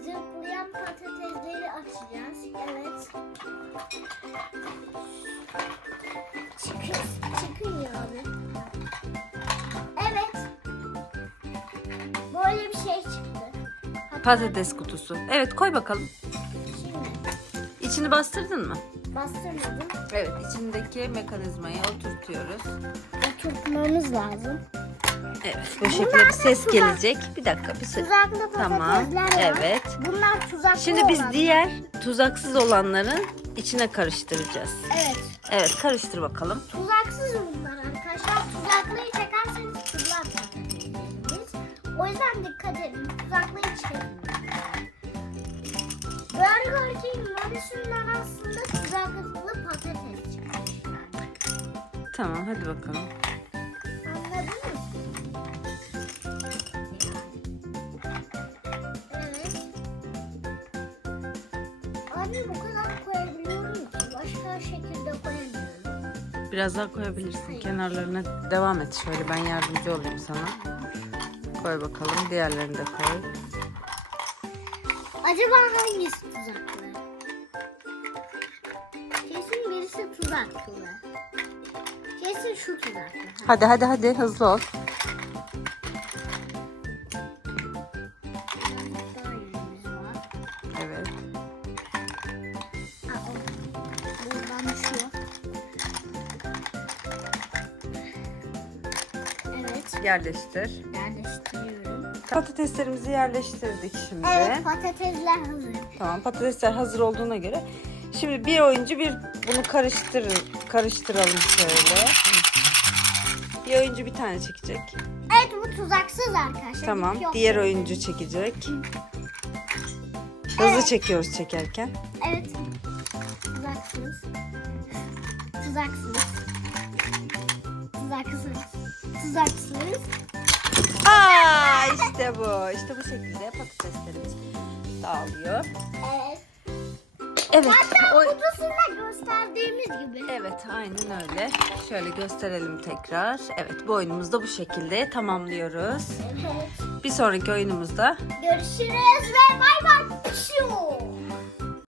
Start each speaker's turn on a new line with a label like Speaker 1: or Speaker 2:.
Speaker 1: zıplayan patatesleri açacağız. Evet. Çıkın, çıkın yani. Evet. Böyle bir şey çıktı. Hatta
Speaker 2: Patates kutusu. Evet koy bakalım.
Speaker 1: Şimdi
Speaker 2: İçini bastırdın mı?
Speaker 1: bastırmadım.
Speaker 2: Evet içindeki mekanizmayı oturtuyoruz.
Speaker 1: Oturtmamız lazım.
Speaker 2: Evet bu şekilde bir ses
Speaker 1: tuzak.
Speaker 2: gelecek. Bir dakika bir ses.
Speaker 1: Tuzaklı
Speaker 2: Tamam.
Speaker 1: var.
Speaker 2: Evet.
Speaker 1: Bunlar tuzaklı
Speaker 2: Şimdi biz
Speaker 1: olan.
Speaker 2: diğer tuzaksız olanların içine karıştıracağız.
Speaker 1: Evet.
Speaker 2: Evet karıştır bakalım.
Speaker 1: Tuzaksız bunlar arkadaşlar. Tuzaklıyı çekerseniz tuzak. O yüzden dikkat edin. Tuzaklıyı çekin. Burger King menüsünden aslında tuzaklı patates çıkmış.
Speaker 2: Tamam hadi bakalım.
Speaker 1: Anne bu kadar koyabiliyorum ki. Başka şekilde koyamıyorum.
Speaker 2: Biraz daha koyabilirsin. Kenarlarına devam et. Şöyle ben yardımcı olayım sana. Koy bakalım. Diğerlerini de koy.
Speaker 1: Acaba hangisi tuzaklı? Kesin birisi tuzaklı. Kesin şu tuzaklı.
Speaker 2: Hadi hadi hadi hızlı ol.
Speaker 1: Var.
Speaker 2: Evet. Yerleştir.
Speaker 1: Yerleştiriyorum.
Speaker 2: Patateslerimizi yerleştirdik şimdi.
Speaker 1: Evet patatesler hazır.
Speaker 2: Tamam patatesler hazır olduğuna göre. Şimdi bir oyuncu bir bunu karıştır karıştıralım şöyle. Bir oyuncu bir tane çekecek.
Speaker 1: Evet bu tuzaksız arkadaşlar.
Speaker 2: Tamam.
Speaker 1: Yok.
Speaker 2: Diğer oyuncu çekecek. Hızlı çekiyoruz çekerken.
Speaker 1: Evet. Tuzaksız. Tuzaksız. Tuzaksız. Tuzaksız.
Speaker 2: Aa işte bu. İşte bu şekilde patateslerimiz dağılıyor.
Speaker 1: Evet.
Speaker 2: Evet.
Speaker 1: Hatta
Speaker 2: O...
Speaker 1: kutusunda gösterdiğimiz gibi.
Speaker 2: Evet aynen öyle. Şöyle gösterelim tekrar. Evet bu oyunumuzu da bu şekilde tamamlıyoruz.
Speaker 1: Evet.
Speaker 2: Bir sonraki oyunumuzda
Speaker 1: Görüşürüz ve bay bay.